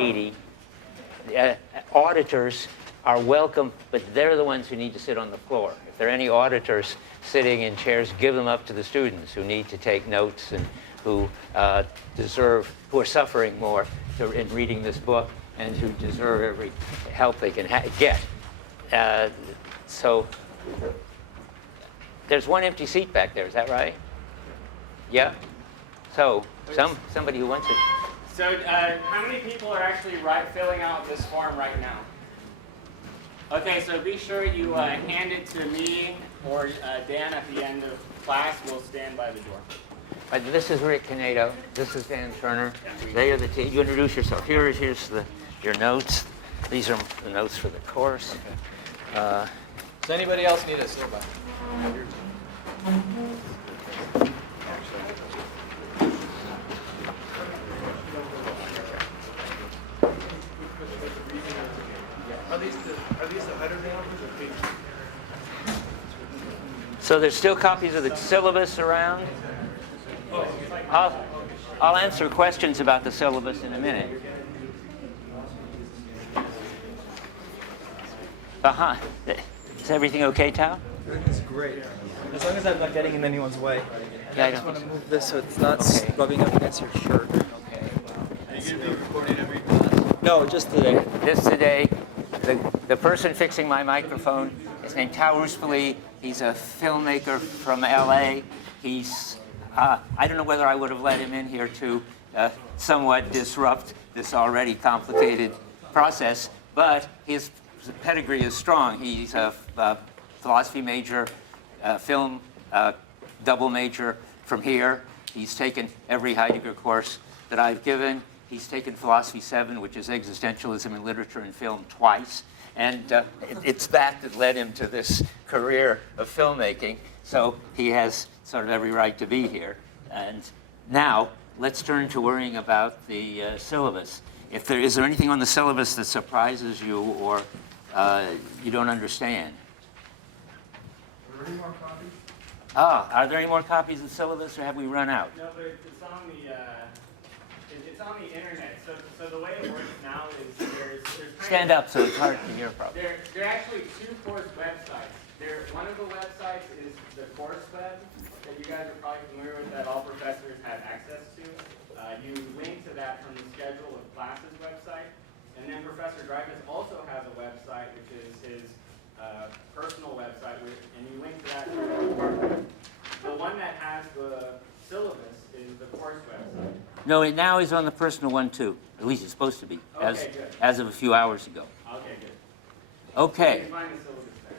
80. Auditors are welcome, but they're the ones who need to sit on the floor. If there are any auditors sitting in chairs, give them up to the students who need to take notes and who who are suffering more in reading this book and who deserve every help they can get. So there's one empty seat back there, is that right? Yeah? So somebody who wants it. So how many people are actually filling out this form right now? Okay, so be sure you hand it to me or Dan at the end of class. We'll stand by the door. This is Rick Canedo. This is Dan Turner. They are the team. You introduce yourself. Here's your notes. These are the notes for the course. Does anybody else need a syllabus? Are these the Heidegger numbers or pages? So there's still copies of the syllabus around. I'll answer questions about the syllabus in a minute. Is everything okay, Tao? It's great. As long as I'm not getting in anyone's way. Yeah, I just want to move this so it's not rubbing up against your shirt. Okay. Are you going to be recording every class? No, just today. This today, the person fixing my microphone is named Tao Ruspoli. He's a filmmaker from LA. He's, I don't know whether I would have let him in here to somewhat disrupt this already complicated process, but his pedigree is strong. He's a philosophy major, film double major from here. He's taken every Heidegger course that I've given. He's taken Philosophy 7, which is existentialism in literature and film, twice. And it's that led him to this career of filmmaking. So he has sort of every right to be here. And now, let's turn to worrying about the syllabus. Is there anything on the syllabus that surprises you or you don't understand? Are there any more copies? Are there any more copies of the syllabus, or have we run out? No, but it's on the internet. So the way it works now is there's Stand up so it's hard to hear probably. There are actually two course websites. One of the websites is the course web that you guys are probably familiar with, that all professors have access to. You link to that from the schedule of classes website. And then Professor Dreyfus also has a website, which is his personal website, and you link to that through the department. The one that has the syllabus is the course website. No, it now is on the personal one too. At least it's supposed to be, Okay, as of a few hours ago. Okay, good. Okay. You can find the syllabus there.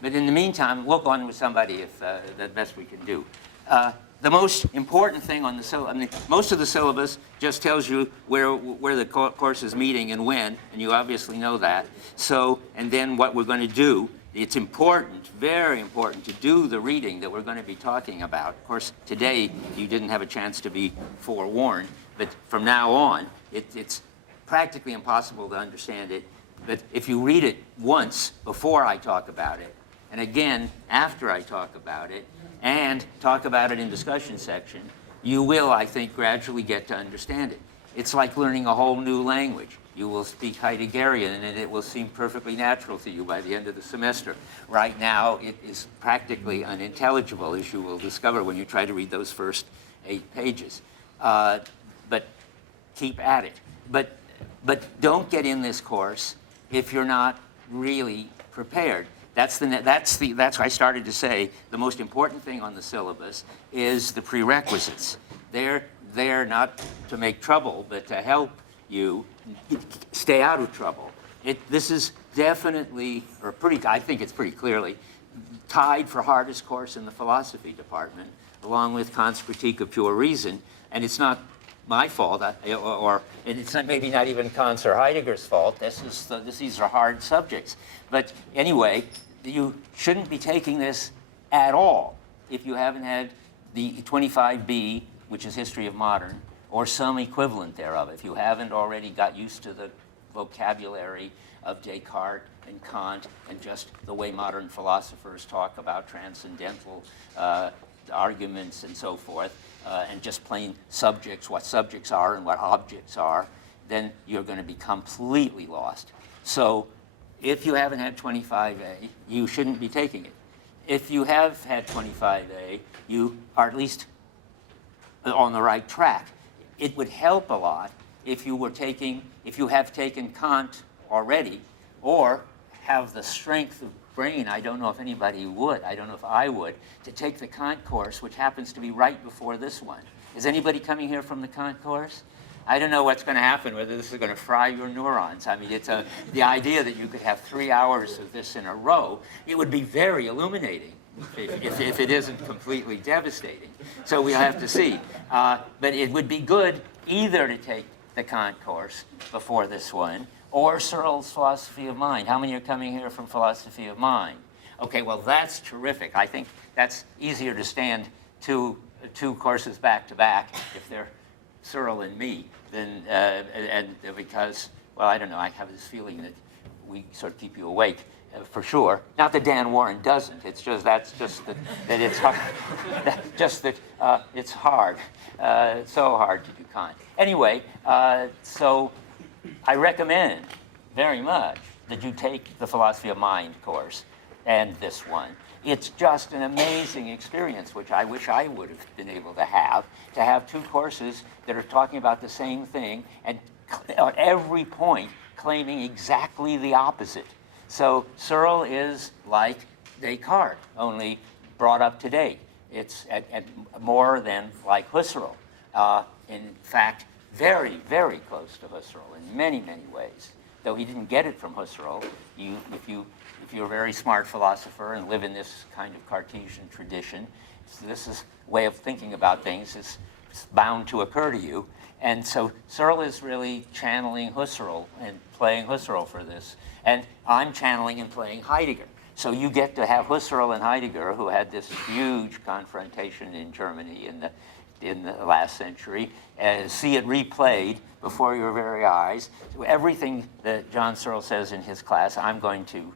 But in the meantime, we'll go on with somebody if the best we can do. The most important thing on the syllabus, I mean, most of the syllabus just tells you where the course is meeting and when, and you obviously know that. So, and then what we're going to do, it's important, very important, to do the reading that we're going to be talking about. Of course, today you didn't have a chance to be forewarned, but from now on, it's practically impossible to understand it. But if you read it once before I talk about it, and again after I talk about it, and talk about it in discussion section, you will, I think, gradually get to understand it. It's like learning a whole new language. You will speak Heideggerian, and it will seem perfectly natural to you by the end of the semester. Right now, it is practically unintelligible, as you will discover when you try to read those first 8 pages. But keep at it. But don't get in this course if you're not really prepared. That's why I started to say the most important thing on the syllabus is the prerequisites. They're there not to make trouble, but to help you stay out of trouble. This is definitely, I think it's pretty clearly, tied for hardest course in the philosophy department, along with Kant's Critique of Pure Reason. And it's not my fault, and it's maybe not even Kant's or Heidegger's fault. These are hard subjects. But anyway, you shouldn't be taking this at all if you haven't had the 25B, which is History of Modern, or some equivalent thereof. If you haven't already got used to the vocabulary of Descartes and Kant and just the way modern philosophers talk about transcendental arguments and so forth, and just plain subjects, what subjects are and what objects are, then you're going to be completely lost. So if you haven't had 25A, you shouldn't be taking it. If you have had 25A, you are at least on the right track. It would help a lot if you have taken Kant already, or have the strength of brain, I don't know if anybody would, I don't know if I would, to take the Kant course, which happens to be right before this one. Is anybody coming here from the Kant course? I don't know what's going to happen, whether this is going to fry your neurons. I mean, the idea that you could have 3 hours of this in a row, it would be very illuminating if it isn't completely devastating. So we'll have to see. But it would be good either to take the Kant course before this one, or Searle's Philosophy of Mind. How many are coming here from Philosophy of Mind? Okay, well, that's terrific. I think that's easier to stand two courses back to back if they're Searle and me, than, and because, well, I don't know, I have this feeling that we sort of keep you awake for sure. Not that Dan Warren doesn't. It's just that it's hard. Just that it's hard, so hard to do Kant. Anyway, so I recommend very much that you take the Philosophy of Mind course and this one. It's just an amazing experience, which I wish I would have been able to have two courses that are talking about the same thing and at every point claiming exactly the opposite. So Searle is like Descartes, only brought up to date. It's more than like Husserl. In fact, very, very close to Husserl in many, many ways. Though he didn't get it from Husserl, if you're a very smart philosopher and live in this kind of Cartesian tradition, so this is way of thinking about things is bound to occur to you. And so Searle is really channeling Husserl and playing Husserl for this. And I'm channeling and playing Heidegger. So you get to have Husserl and Heidegger, who had this huge confrontation in Germany in the last century, see it replayed before your very eyes. So everything that John Searle says in his class, I'm going to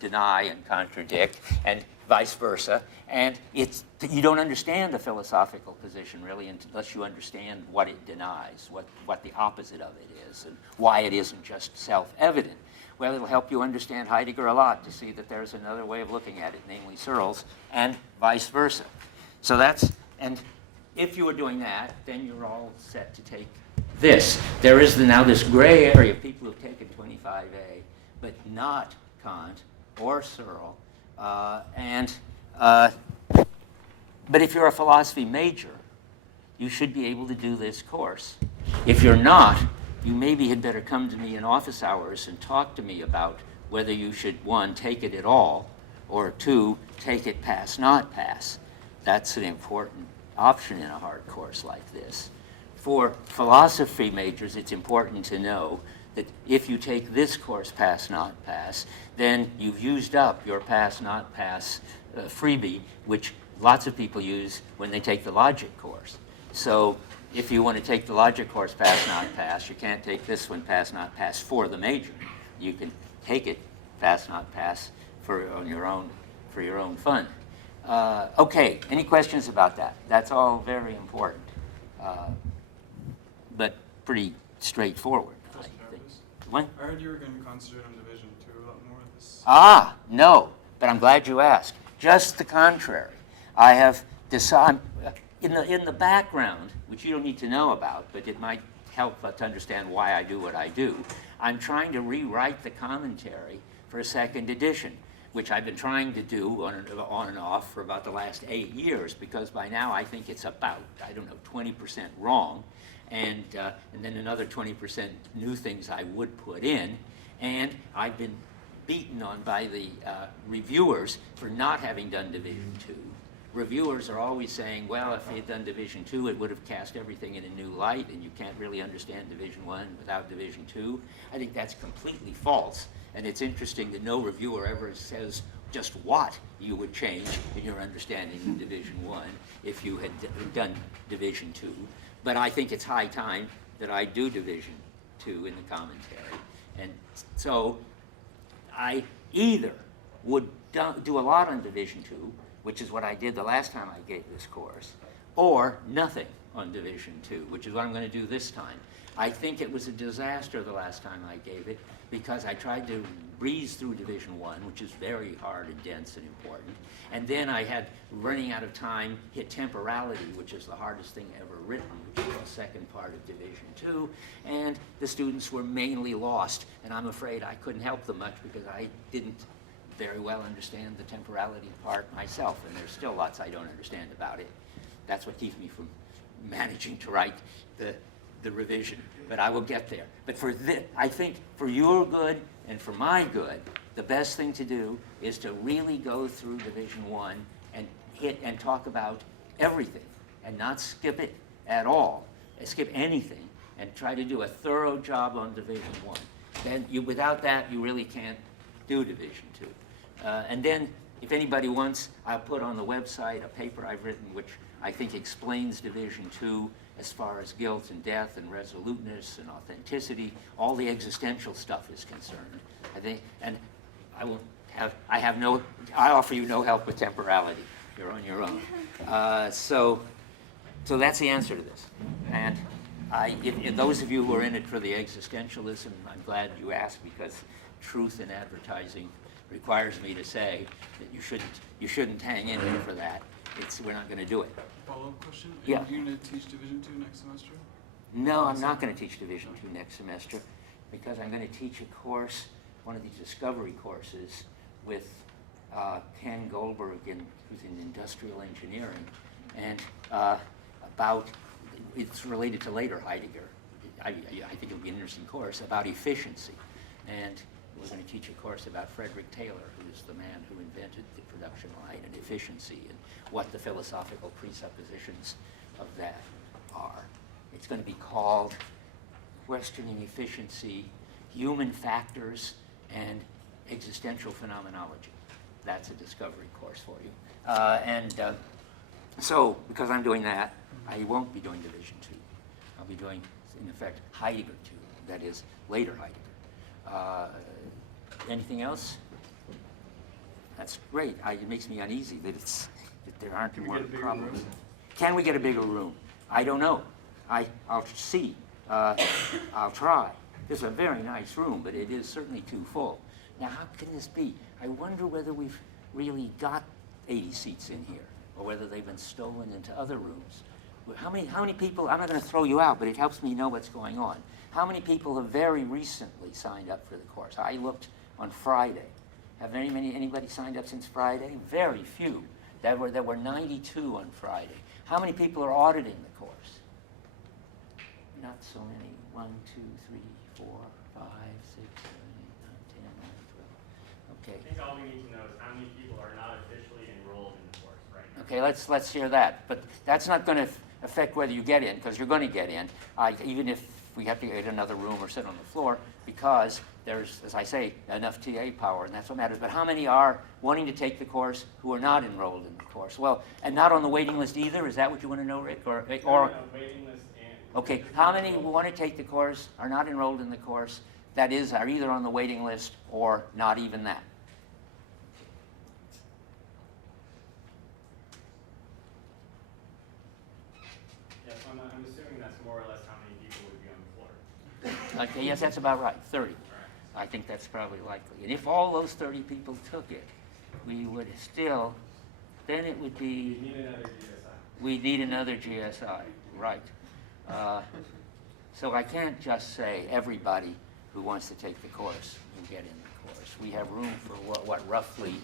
deny and contradict, and vice versa. And you don't understand a philosophical position, really, unless you understand what it denies, what the opposite of it is, and why it isn't just self-evident. Well, it'll help you understand Heidegger a lot to see that there's another way of looking at it, namely Searle's, and vice versa. So and if you are doing that, then you're all set to take this. There is now this gray area of people who've taken 25A, but not Kant or Searle. But if you're a philosophy major, you should be able to do this course. If you're not, you maybe had better come to me in office hours and talk to me about whether you should, one, take it at all, or two, take it pass, not pass. That's an important option in a hard course like this. For philosophy majors, it's important to know that if you take this course pass, not pass, then you've used up your pass, not pass freebie, which lots of people use when they take the logic course. So if you want to take the logic course pass, not pass, you can't take this one pass, not pass for the major. You can take it pass, not pass for your own fun. Okay, any questions about that? That's all very important, but pretty straightforward. What? I heard you were going to concentrate on Division 2 a lot more of this. No, but I'm glad you asked. Just the contrary. I have decided, in the background, which you don't need to know about, but it might help to understand why I do what I do, I'm trying to rewrite the commentary for a second edition, which I've been trying to do on and off for about the last 8 years, because by now I think it's about, 20% wrong, and then another 20% new things I would put in, and I've been beaten on by the reviewers for not having done Division 2. Reviewers are always saying, well, if they had done Division 2, it would have cast everything in a new light, and you can't really understand Division 1 without Division 2. I think that's completely false, and it's interesting that no reviewer ever says just what you would change in your understanding of Division 1 if you had done Division 2. But I think it's high time that I do Division 2 in the commentary. And so I either would do a lot on Division 2, which is what I did the last time I gave this course, or nothing on Division II, which is what I'm going to do this time. I think it was a disaster the last time I gave it because I tried to breeze through Division I, which is very hard and dense and important. And then I had, running out of time, hit temporality, which is the hardest thing ever written, which is the second part of Division II. And the students were mainly lost. And I'm afraid I couldn't help them much because I didn't very well understand the temporality part myself. And there's still lots I don't understand about it. That's what keeps me from managing to write the revision, but I will get there. But I think for your good and for my good, the best thing to do is to really go through Division I and hit and talk about everything and not skip it at all, skip anything, and try to do a thorough job on Division I. Then without that, you really can't do Division II. And then, if anybody wants, I'll put on the website a paper I've written which I think explains Division II as far as guilt and death and resoluteness and authenticity, all the existential stuff is concerned. I think, and I offer you no help with temporality. You're on your own. So that's the answer to this. And if those of you who are in it for the existentialism, I'm glad you asked because truth in advertising requires me to say that you shouldn't hang in there for that. We're not going to do it. Follow-up question? Yeah. Are you going to teach Division II next semester? No, I'm not going to teach Division II next semester because I'm going to teach a course, one of these discovery courses, with Ken Goldberg, who's in industrial engineering, and it's related to later Heidegger. I think it'll be an interesting course about efficiency. And we're going to teach a course about Frederick Taylor, who is the man who invented the production line and efficiency and what the philosophical presuppositions of that are. It's going to be called Questioning Efficiency, Human Factors, and Existential Phenomenology. That's a discovery course for you. So, because I'm doing that, I won't be doing Division II. I'll be doing, in effect, Heidegger II, that is, later Heidegger. Anything else? That's great. It makes me uneasy that there aren't more problems. Can we get a bigger room? I don't know. I'll see. I'll try. This is a very nice room, but it is certainly too full. Now, how can this be? I wonder whether we've really got 80 seats in here, or whether they've been stolen into other rooms. How many people, I'm not going to throw you out, but it helps me know what's going on. How many people have very recently signed up for the course? I looked on Friday. Have anybody signed up since Friday? Very few. There were 92 on Friday. How many people are auditing the course? Not so many. 1, 2, 3, 4, 5, 6, 7, 8, 9, 10, 11, 12. Okay. I think all we need to know is how many people are not officially enrolled in the course right now. Okay, let's hear that. But that's not going to affect whether you get in, because you're going to get in, even if we have to get another room or sit on the floor, because there's, as I say, enough TA power, and that's what matters. But how many are wanting to take the course who are not enrolled in the course? Well, and not on the waiting list either? Is that what you want to know, Rick? Or Waiting list and okay, how many who want to take the course are not enrolled in the course, that is, are either on the waiting list or not even that? Yes, I'm assuming that's more or less how many people would be on the floor. Okay, yes, that's about right, 30. I think that's probably likely. And if all those 30 people took it, we would still, then it would be... You need another GSI. We need another GSI, right. So I can't just say everybody who wants to take the course will get in the course. We have room for what roughly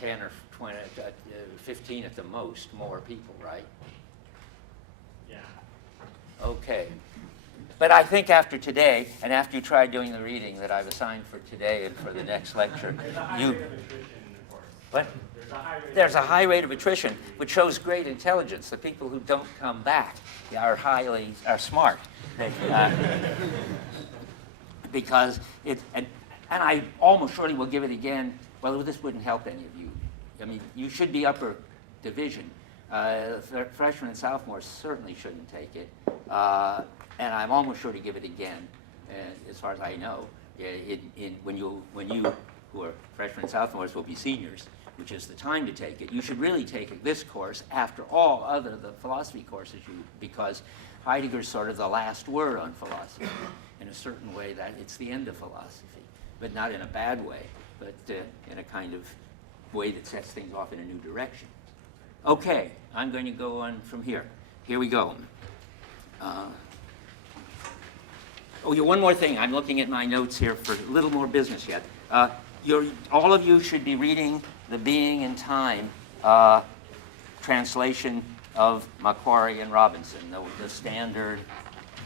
10 or 20, 15 at the most more people, right? Yeah. Okay. But I think after today, and after you try doing the reading that I've assigned for today and for the next lecture, There's a high rate of attrition in the course. What? There's a high rate of attrition, which shows great intelligence. The people who don't come back are smart. Because and I almost surely will give it again. Well, this wouldn't help any of you. I mean, you should be upper division. Freshmen and sophomores certainly shouldn't take it. And I'm almost sure to give it again, as far as I know. When you who are freshmen and sophomores will be seniors, which is the time to take it. You should really take this course after all other the philosophy courses, because Heidegger's sort of the last word on philosophy. In a certain way, that it's the end of philosophy, but not in a bad way, but in a kind of way that sets things off in a new direction. Okay, I'm going to go on from here. Here we go. Oh, yeah, one more thing. I'm looking at my notes here for a little more business yet. All of you should be reading the Being and Time translation of Macquarie and Robinson, the standard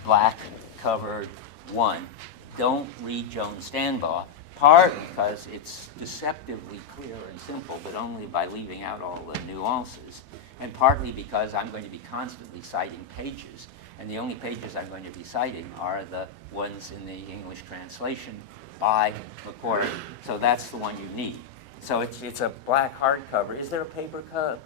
black-covered one. Don't read Joan Stanbaugh, part because it's deceptively clear and simple, but only by leaving out all the nuances, and partly because I'm going to be constantly citing pages, and the only pages I'm going to be citing are the ones in the English translation by Macquarie. So that's the one you need. So it's a black hardcover. Is there a paper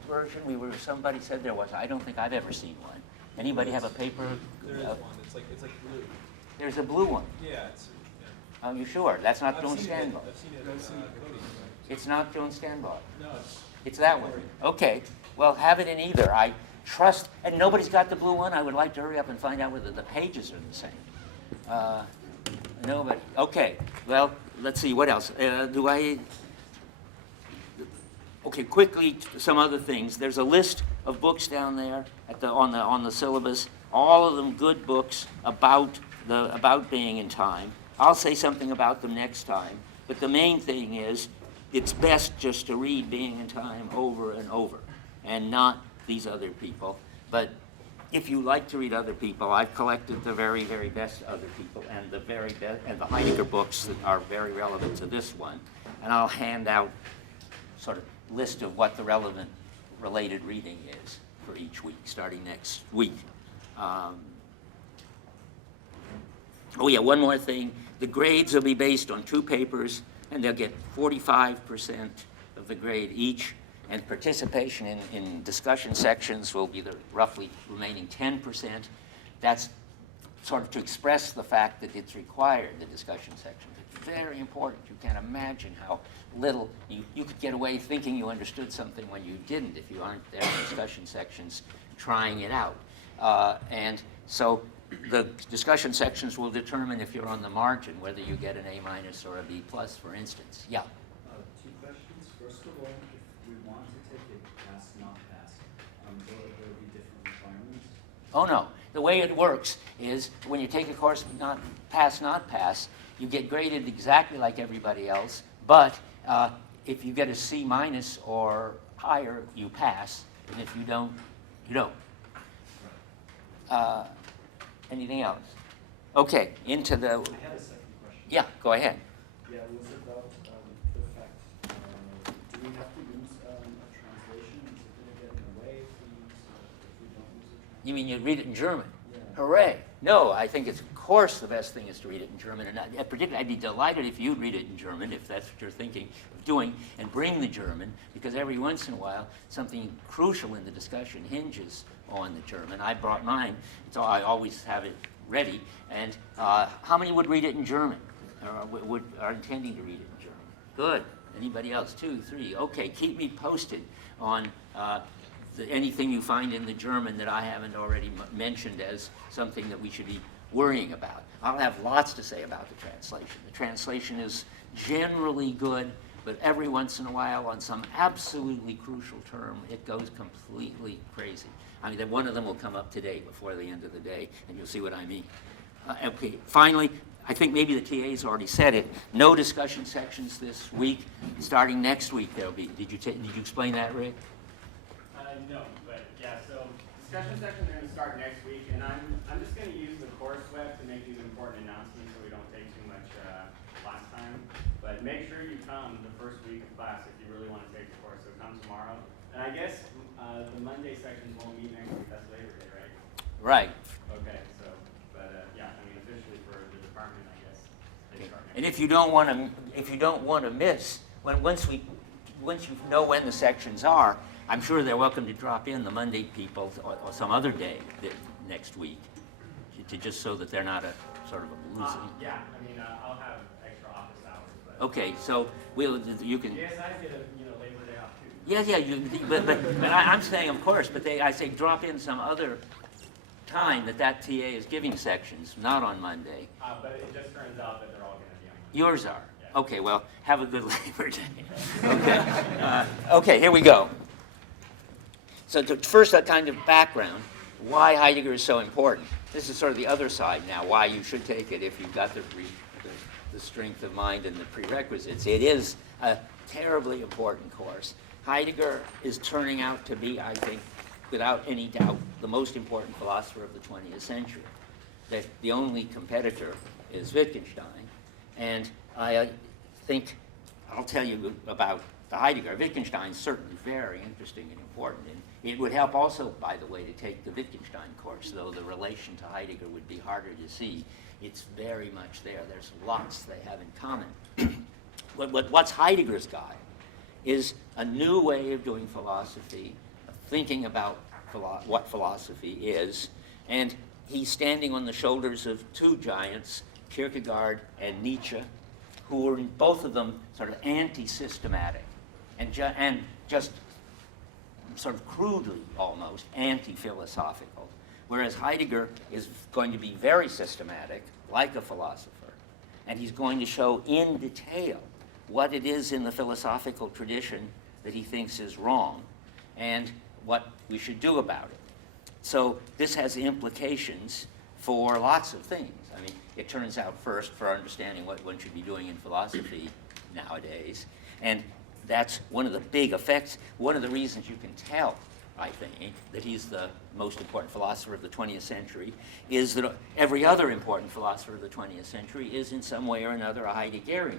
version? Somebody said there was. I don't think I've ever seen one. Anybody have a paper? There is one. It's like blue. There's a blue one. Yeah. Are you sure? That's not Joan I've seen Stanbaugh. it. It's not Joan Stanbaugh. No. It's that one. Okay. Well, have it in either. I trust. And nobody's got the blue one. I would like to hurry up and find out whether the pages are the same. Nobody. Okay. Well, let's see. What else? Okay, quickly, some other things. There's a list of books down there on the syllabus. All of them good books about Being in Time. I'll say something about them next time. But the main thing is, it's best just to read Being in Time over and over, and not these other people. But if you like to read other people, I've collected the very, very best other people and the very best, and the Heidegger books that are very relevant to this one. And I'll hand out sort of list of what the relevant related reading is for each week, starting next week. Oh yeah, one more thing. The grades will be based on 2 papers, and they'll get 45% of the grade each, and participation in discussion sections will be the roughly remaining 10%. That's sort of to express the fact that it's required, the discussion sections. It's very important. You can't imagine how little you could get away thinking you understood something when you didn't if you aren't there in discussion sections trying it out. And so the discussion sections will determine if you're on the margin, whether you get an A- or a B+, for instance. Yeah? 2 questions. First of all, if we want to take it pass, not pass, will there be different requirements? Oh, no. The way it works is when you take a course not pass, you get graded exactly like everybody else, but if you get a C- or higher, you pass, and if you don't, you don't. Anything else? Okay, into the... I had a second question. Yeah, go ahead. Yeah, it was about the fact, do we have to use a translation? Is it going to get in the way if we don't use a translation? You mean you read it in German? Yeah. Hooray. No, I think it's, of course, the best thing is to read it in German. And particularly, I'd be delighted if you'd read it in German, if that's what you're thinking of doing, and bring the German, because every once in a while, something crucial in the discussion hinges on the German. I brought mine. I always have it ready. And how many would read it in German, or are intending to read it in German? Good. Anybody else? 2, 3. Okay, keep me posted on anything you find in the German that I haven't already mentioned as something that we should be worrying about. I'll have lots to say about the translation. The translation is generally good, but every once in a while, on some absolutely crucial term, it goes completely crazy. I mean, one of them will come up today before the end of the day, and you'll see what I mean. Okay, finally, I think maybe the TA's already said it. No discussion sections this week. Starting next week, there'll be. Did you explain that, Rick? No, but yeah, so discussion sections are going to start next week, and I'm just going to use the course web to make these important announcements so we don't take too much class time. But make sure you come the first week of class if you really want to take the course, so come tomorrow. And I guess the Monday sections won't meet next week, that's Labor Day, right? Right. Okay, so, but yeah, I mean officially for the department, I guess, they start next And week. if you don't want to miss, once you know when the sections are, I'm sure they're welcome to drop in the Monday people or some other day next week, just so that they're not a sort of a losing. Yeah, I mean I'll have extra office hours, but Okay, so you can. Yes, I did a Labor Day off too. Yeah, but I'm saying, of course, but I say drop in some other time that TA is giving sections, not on Monday. But it just turns out that they're all going to be on Monday. Yours are. Yeah. Okay, well, have a good Labor Day. Okay, okay, here we go. So first, a kind of background, why Heidegger is so important. This is sort of the other side now, why you should take it if you've got the strength of mind and the prerequisites. It is a terribly important course. Heidegger is turning out to be, I think, without any doubt, the most important philosopher of the 20th century. The only competitor is Wittgenstein. And I think I'll tell you about the Heidegger. Wittgenstein's certainly very interesting and important. And it would help also, by the way, to take the Wittgenstein course, though the relation to Heidegger would be harder to see. It's very much there. There's lots they have in common. What's Heidegger's got is a new way of doing philosophy, of thinking about what philosophy is, and he's standing on the shoulders of two giants, Kierkegaard and Nietzsche, who were both of them sort of anti-systematic and just sort of crudely almost anti-philosophical, whereas Heidegger is going to be very systematic, like a philosopher, and he's going to show in detail what it is in the philosophical tradition that he thinks is wrong and what we should do about it. So this has implications for lots of things. I mean, it turns out first for understanding what one should be doing in philosophy nowadays, and that's one of the big effects. One of the reasons you can tell, I think, that he's the most important philosopher of the 20th century is that every other important philosopher of the 20th century is in some way or another a Heideggerian.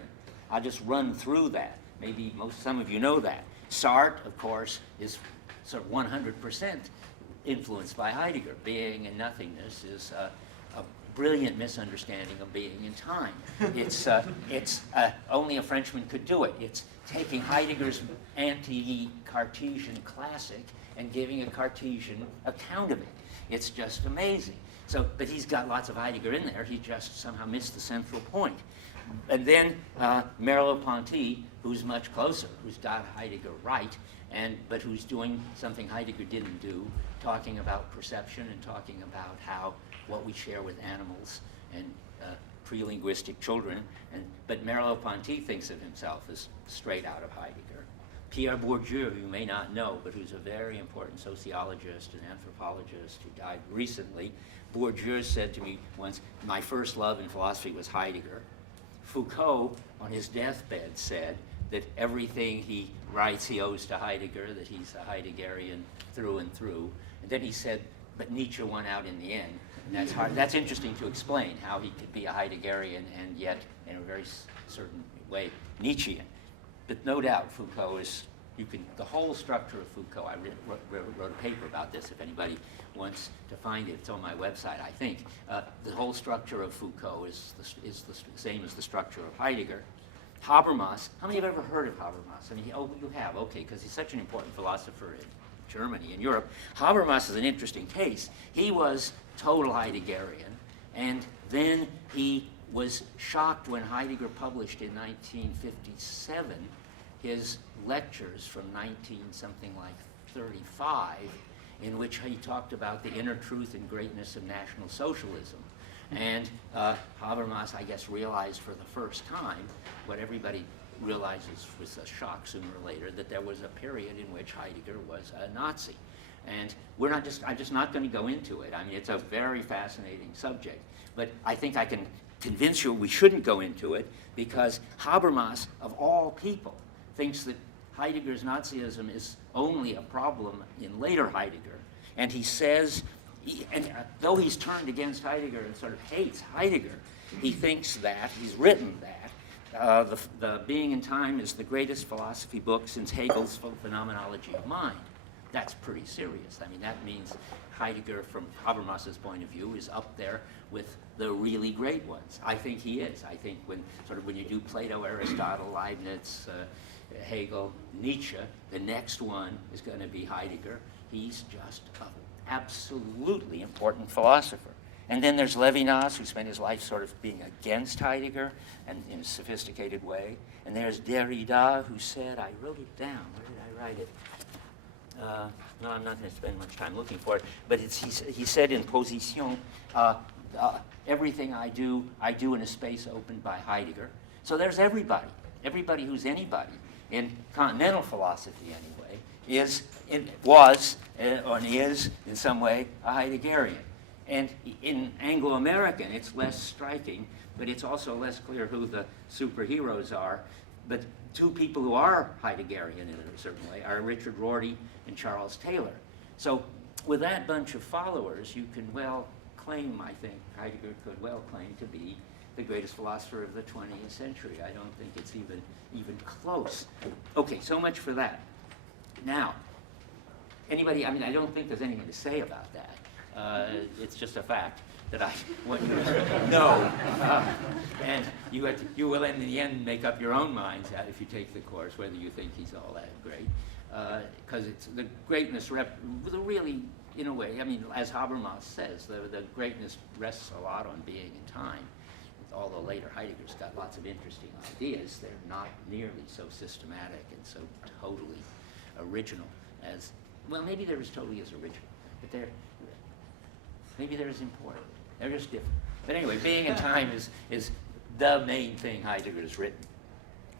I'll just run through that. Maybe some of you know that. Sartre, of course, is sort of 100% influenced by Heidegger. Being and nothingness is a brilliant misunderstanding of being and time. It's only a Frenchman could do it. It's taking Heidegger's anti-Cartesian classic and giving a Cartesian account of it. It's just amazing. So, but he's got lots of Heidegger in there. He just somehow missed the central point. And then Merleau-Ponty, who's much closer, who's got Heidegger right, but who's doing something Heidegger didn't do, talking about perception and talking about what we share with animals and pre-linguistic children. But Merleau-Ponty thinks of himself as straight out of Heidegger. Pierre Bourdieu, who you may not know, but who's a very important sociologist and anthropologist who died recently, Bourdieu said to me once, my first love in philosophy was Heidegger. Foucault, on his deathbed, said that everything he writes he owes to Heidegger, that he's a Heideggerian through and through. And then he said, but Nietzsche won out in the end. And that's hard. That's interesting to explain, how he could be a Heideggerian and yet, in a very certain way, Nietzschean. But no doubt Foucault is, the whole structure of Foucault, I wrote a paper about this if anybody wants to find it. It's on my website, I think. The whole structure of Foucault is the same as the structure of Heidegger. Habermas, how many have ever heard of Habermas? I mean, you have, okay, because he's such an important philosopher in Germany and Europe. Habermas is an interesting case. He was total Heideggerian, and then he was shocked when Heidegger published in 1957 his lectures from 19-something-like-35, in which he talked about the inner truth and greatness of National Socialism. And Habermas, I guess, realized for the first time what everybody realizes was a shock sooner or later, that there was a period in which Heidegger was a Nazi. And I'm just not going to go into it. I mean, it's a very fascinating subject. But I think I can convince you we shouldn't go into it, because Habermas, of all people, thinks that Heidegger's Nazism is only a problem in later Heidegger. And he says, though he's turned against Heidegger and sort of hates Heidegger, he thinks that, he's written that, the Being and Time is the greatest philosophy book since Hegel's Phenomenology of Mind. That's pretty serious. I mean, that means Heidegger, from Habermas's point of view, is up there with the really great ones. I think he is. I think when you do Plato, Aristotle, Leibniz, Hegel, Nietzsche, the next one is going to be Heidegger. He's just an absolutely important philosopher. And then there's Levinas, who spent his life sort of being against Heidegger and in a sophisticated way. And there's Derrida, who said, I wrote it down. Where did I write it? No, I'm not going to spend much time looking for it. But he said in Position, everything I do in a space opened by Heidegger. So there's everybody. Everybody who's anybody in continental philosophy, anyway, was in some way a Heideggerian. And in Anglo-American, it's less striking, but it's also less clear who the superheroes are. But two people who are Heideggerian in a certain way are Richard Rorty and Charles Taylor. So with that bunch of followers, you can well claim, I think, Heidegger could well claim to be the greatest philosopher of the 20th century. I don't think it's even close. Okay, so much for that. Now, anybody, I mean, I don't think there's anything to say about that. It's just a fact that I want you to know. And you will, in the end, make up your own minds if you take the course, whether you think he's all that great. Because it's the greatness, really, in a way, I mean, as Habermas says, the greatness rests a lot on being in time. Although later Heidegger's got lots of interesting ideas, they're not nearly so systematic and so totally original as, well, maybe they're as totally as original, but maybe they're as important. They're just different. But anyway, being in time is the main thing Heidegger has written.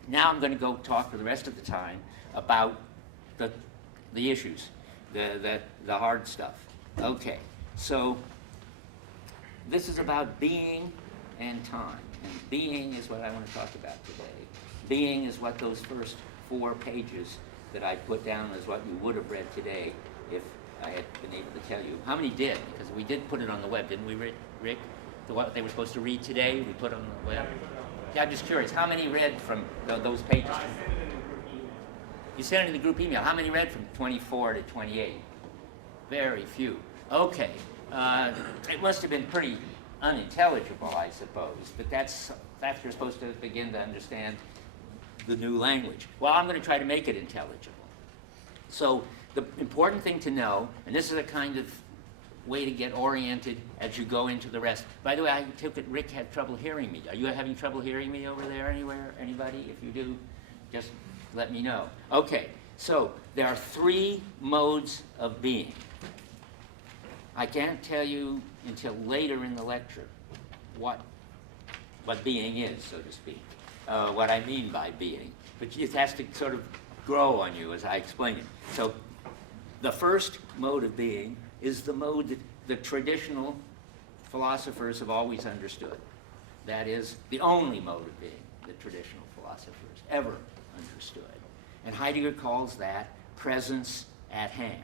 Now I'm going to go talk for the rest of the time about the issues, the hard stuff. Okay, so this is about being and time. And being is what I want to talk about today. Being is what those first 4 pages that I put down is what you would have read today if I had been able to tell you. How many did? Because we did put it on the web, didn't we, Rick? What they were supposed to read today, we put on the web? Yeah, I'm just curious. How many read from those pages? I sent it in the group email. You sent it in the group email. How many read from 24 to 28? Very few. Okay. It must have been pretty unintelligible, I suppose, but that's you're supposed to begin to understand the new language. Well, I'm going to try to make it intelligible. So the important thing to know, and this is a kind of way to get oriented as you go into the rest. By the way, I took it Rick had trouble hearing me. Are you having trouble hearing me over there anywhere? Anybody? If you do, just let me know. Okay, so there are 3 modes of being. I can't tell you until later in the lecture what being is, so to speak, what I mean by being. But it has to sort of grow on you as I explain it. So the first mode of being is the mode that the traditional philosophers have always understood. That is the only mode of being that traditional philosophers ever understood. And Heidegger calls that presence at hand.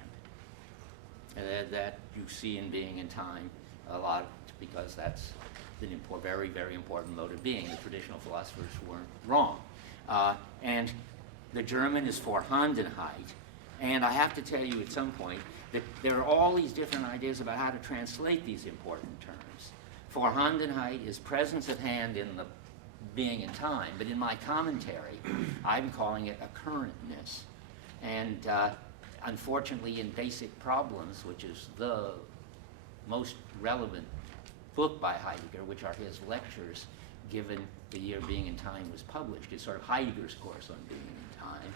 That you see in Being and Time a lot, because that's an very, very important mode of being. The traditional philosophers weren't wrong. And the German is Vorhandenheit. And I have to tell you at some point that there are all these different ideas about how to translate these important terms. Vorhandenheit is presence at hand in the Being and Time, but in my commentary, I'm calling it occurrentness. And unfortunately, in Basic Problems, which is the most relevant book by Heidegger, which are his lectures given the year Being in Time was published, is sort of Heidegger's course on Being in Time.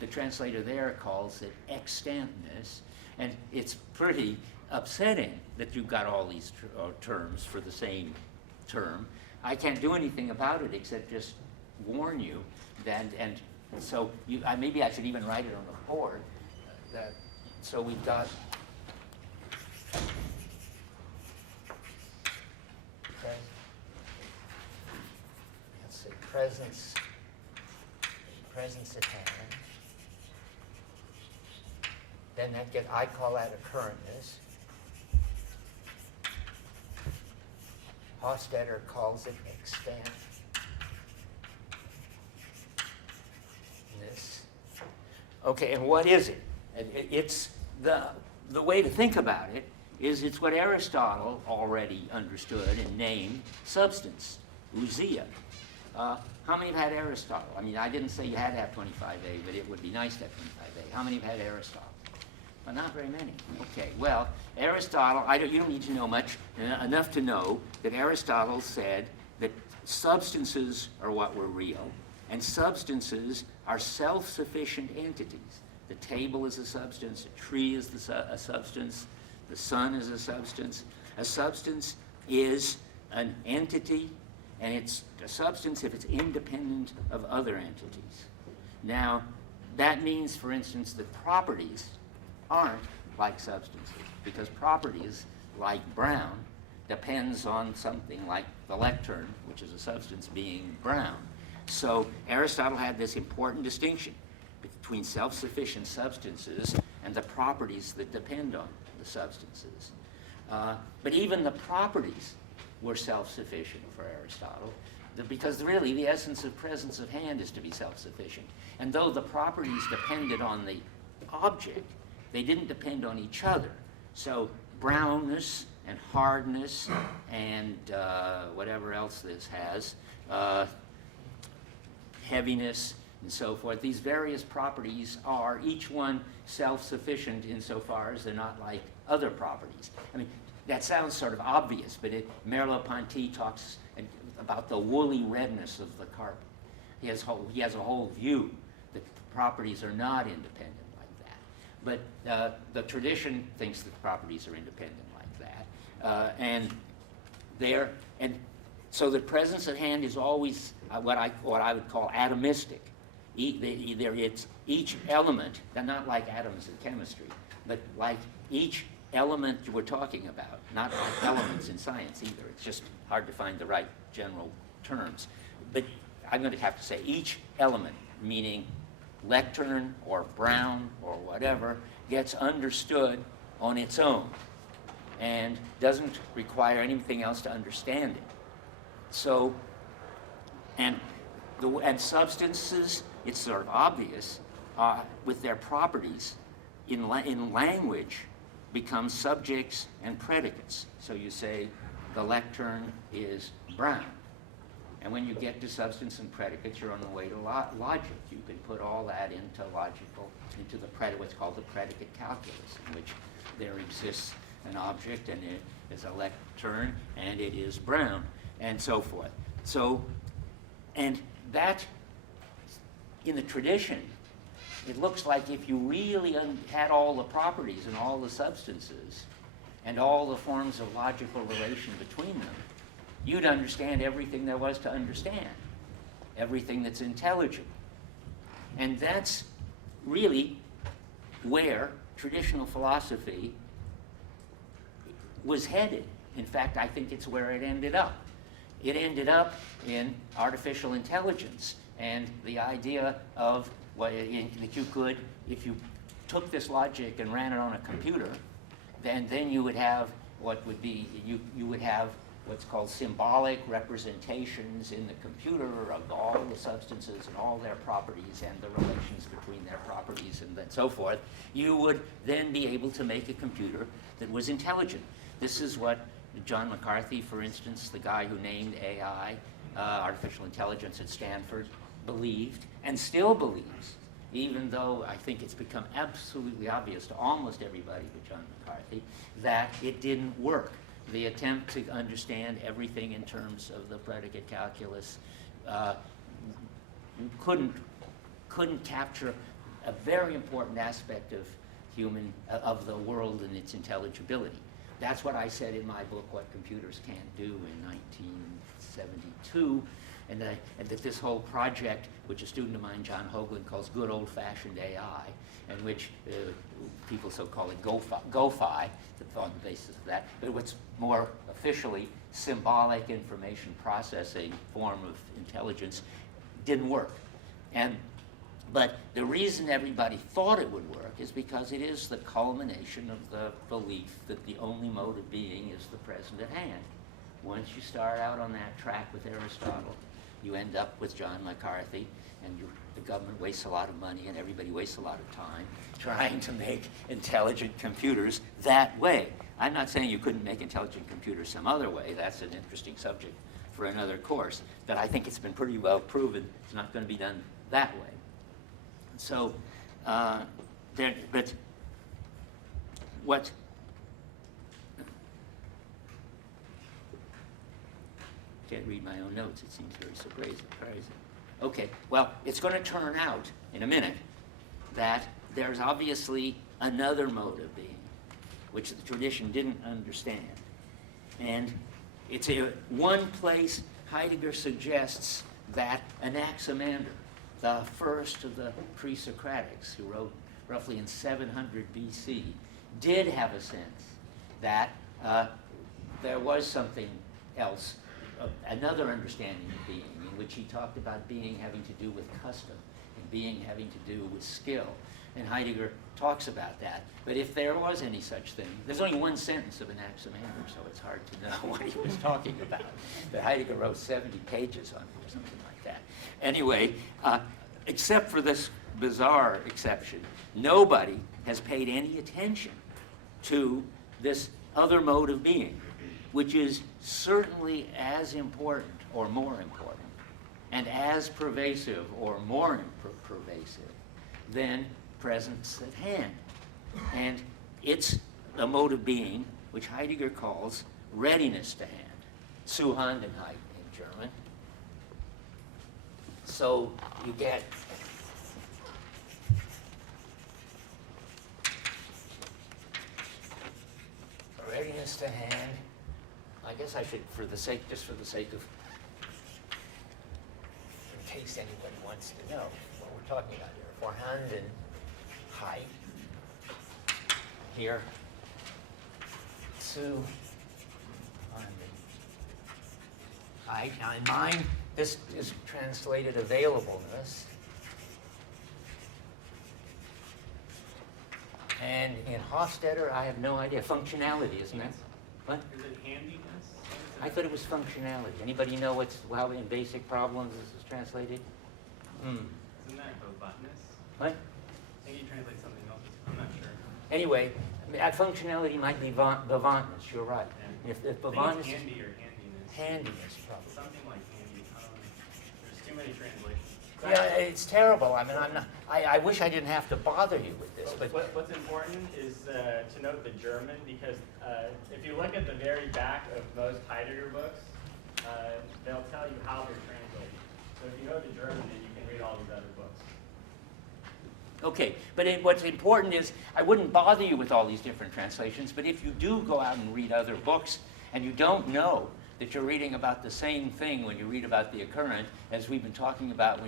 The translator there calls it extantness, and it's pretty upsetting that you've got all these terms for the same term. I can't do anything about it except just warn you that, and so maybe I should even write it on the board. So we've got let's say presence at hand. Then I call that occurrentness. Hofstadter calls it extantness. Okay, and what is it? It's the way to think about it is it's what Aristotle already understood and named substance, ousia. How many have had Aristotle? I mean, I didn't say you had to have 25A, but it would be nice to have 25A. How many have had Aristotle? Well, not very many. Okay, well, Aristotle, you don't need to know much, enough to know that Aristotle said that substances are what were real, and substances are self-sufficient entities. The table is a substance, a tree is a substance, the sun is a substance. A substance is an entity, and it's a substance if it's independent of other entities. Now, that means, for instance, that properties aren't like substances, because properties, like brown, depends on something like the lectern, which is a substance, being brown. So Aristotle had this important distinction between self-sufficient substances and the properties that depend on the substances. But even the properties were self-sufficient for Aristotle, because really the essence of presence of hand is to be self-sufficient. And though the properties depended on the object, they didn't depend on each other. So brownness and hardness and whatever else this has, heaviness and so forth, these various properties are each one self-sufficient insofar as they're not like other properties. I mean, that sounds sort of obvious, but Merleau-Ponty talks about the woolly redness of the carpet. He has a whole view that the properties are not independent like that. But the tradition thinks that properties are independent like that. And so the presence at hand is always what I would call atomistic. It's each element, not like atoms in chemistry, but like each element we're talking about, not like elements in science either. It's just hard to find the right general terms. But I'm going to have to say each element, meaning lectern or brown or whatever, gets understood on its own and doesn't require anything else to understand it. So, and substances, it's sort of obvious, with their properties in language become subjects and predicates. So you say the lectern is brown. And when you get to substance and predicates, you're on the way to logic. You can put all that into what's called the predicate calculus, in which there exists an object and it is a lectern and it is brown, and so forth. So, and that, in the tradition, it looks like if you really had all the properties and all the substances and all the forms of logical relation between them, you'd understand everything there was to understand, everything that's intelligible. And that's really where traditional philosophy was headed. In fact, I think it's where it ended up. It ended up in artificial intelligence and the idea of that you could, if you took this logic and ran it on a computer, then you would have what would be, you would have what's called symbolic representations in the computer of all the substances and all their properties and the relations between their properties and so forth. You would then be able to make a computer that was intelligent. This is what John McCarthy, for instance, the guy who named AI, artificial intelligence at Stanford, believed and still believes, even though I think it's become absolutely obvious to almost everybody but John McCarthy, that it didn't work. The attempt to understand everything in terms of the predicate calculus couldn't capture a very important aspect of the world and its intelligibility. That's what I said in my book, What Computers Can't Do, in 1972, and that this whole project, which a student of mine, John Hoagland, calls good old-fashioned AI, and which people so call it GoFi, on the basis of that, but what's more officially symbolic information processing form of intelligence, didn't work. But the reason everybody thought it would work is because it is the culmination of the belief that the only mode of being is the present at hand. Once you start out on that track with Aristotle, you end up with John McCarthy, and the government wastes a lot of money and everybody wastes a lot of time trying to make intelligent computers that way. I'm not saying you couldn't make intelligent computers some other way. That's an interesting subject for another course. But I think it's been pretty well proven it's not going to be done that way. So, but what can't read my own notes. It seems very surprising. Okay, well, it's going to turn out in a minute that there's obviously another mode of being, which the tradition didn't understand. And it's one place Heidegger suggests that Anaximander, the first of the pre-Socratics, who wrote roughly in 700 BC, did have a sense that there was something else, another understanding of being, in which he talked about being having to do with custom and being having to do with skill. And Heidegger talks about that. But if there was any such thing, there's only one sentence of Anaximander, so it's hard to know what he was talking about. But Heidegger wrote 70 pages on it or something like that. Anyway, except for this bizarre exception, nobody has paid any attention to this other mode of being, which is certainly as important or more important and as pervasive or more pervasive than presence at hand. And it's a mode of being which Heidegger calls readiness to hand, Zuhandenheit in German. So you get readiness to hand. I guess I should, just for the sake of, in case anybody wants to know what we're talking about here, Vorhandenheit, here, Zuhandenheit. Now in mine, this is translated availableness. And in Hofstadter, I have no idea. Functionality, isn't it? What? Is it handiness? I thought it was functionality. Anybody know how in basic problems this is translated? Isn't that robustness? What? I think you translate something else. I'm not sure. Anyway, functionality might be bavantness. You're right. Yeah. If I think bavantness, it's handy or handiness. handiness probably. Something like handy. There's too many translations. Yeah, it's terrible. I mean, I wish I didn't have to bother you with this, but What's important is to note the German, because if you look at the very back of most Heidegger books, they'll tell you how they're translated. So if you know the German, then you can read all these other books. okay. But what's important is I wouldn't bother you with all these different translations, but if you do go out and read other books and you don't know that you're reading about the same thing when you read about the occurrent as we've been talking about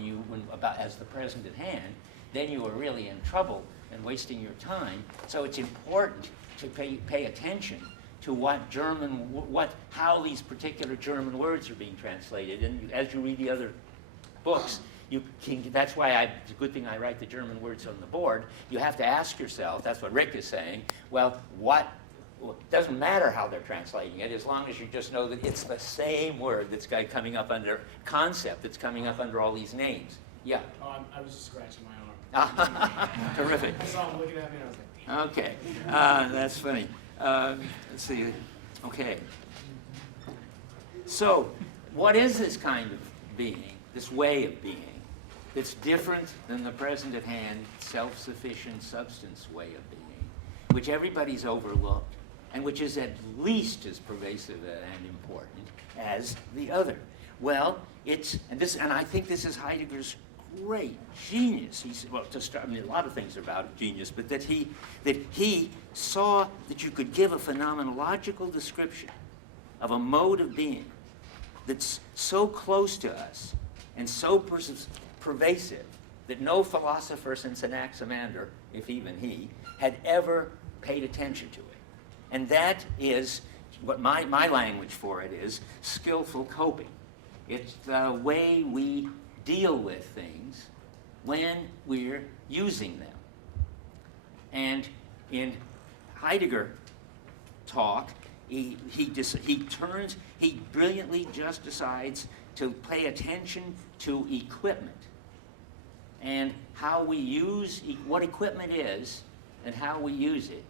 about as the present at hand, then you are really in trouble and wasting your time. So it's important to pay attention to how these particular German words are being translated. And as you read the other books, that's why it's a good thing I write the German words on the board. You have to ask yourself, that's what Rick is saying, well, it doesn't matter how they're translating it, as long as you just know that it's the same word that's coming up under concept, that's coming up under all these names. Yeah. Oh, I was just scratching my arm. Terrific. I saw him looking at me and I was like, Okay, that's funny. Let's see. Okay. So, what is this kind of being, this way of being, that's different than the present at hand, self-sufficient substance way of being, which everybody's overlooked, and which is at least as pervasive and important as the other? Well, and I think this is Heidegger's great genius. A lot of things are about genius, but that he saw that you could give a phenomenological description of a mode of being that's so close to us and so pervasive that no philosopher since Anaximander, if even he, had ever paid attention to it. And that is what my language for it is skillful coping. It's the way we deal with things when we're using them. And in Heidegger talk, he brilliantly just decides to pay attention to equipment and how we use what equipment is and how we use it.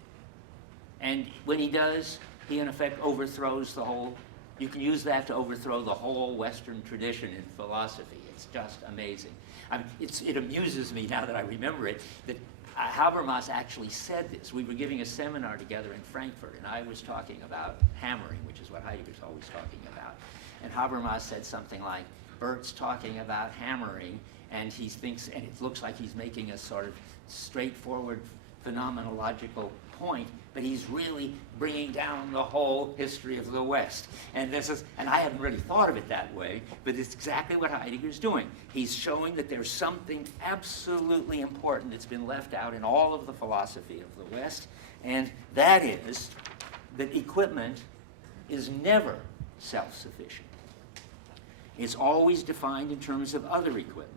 And when he does, he in effect overthrows the whole You can use that to overthrow the whole Western tradition in philosophy. It's just amazing. I mean, it amuses me now that I remember it, that Habermas actually said this. We were giving a seminar together in Frankfurt, and I was talking about hammering, which is what Heidegger's always talking about. And Habermas said something like, Bert's talking about hammering, and he thinks, and it looks like he's making a sort of straightforward phenomenological point, but he's really bringing down the whole history of the West. And I hadn't really thought of it that way, but it's exactly what Heidegger's doing. He's showing that there's something absolutely important that's been left out in all of the philosophy of the West, and that is that equipment is never self-sufficient. It's always defined in terms of other equipment.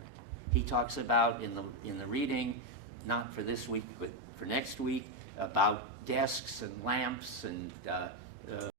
He talks about in the reading, not for this week, but for next week, about desks and lamps and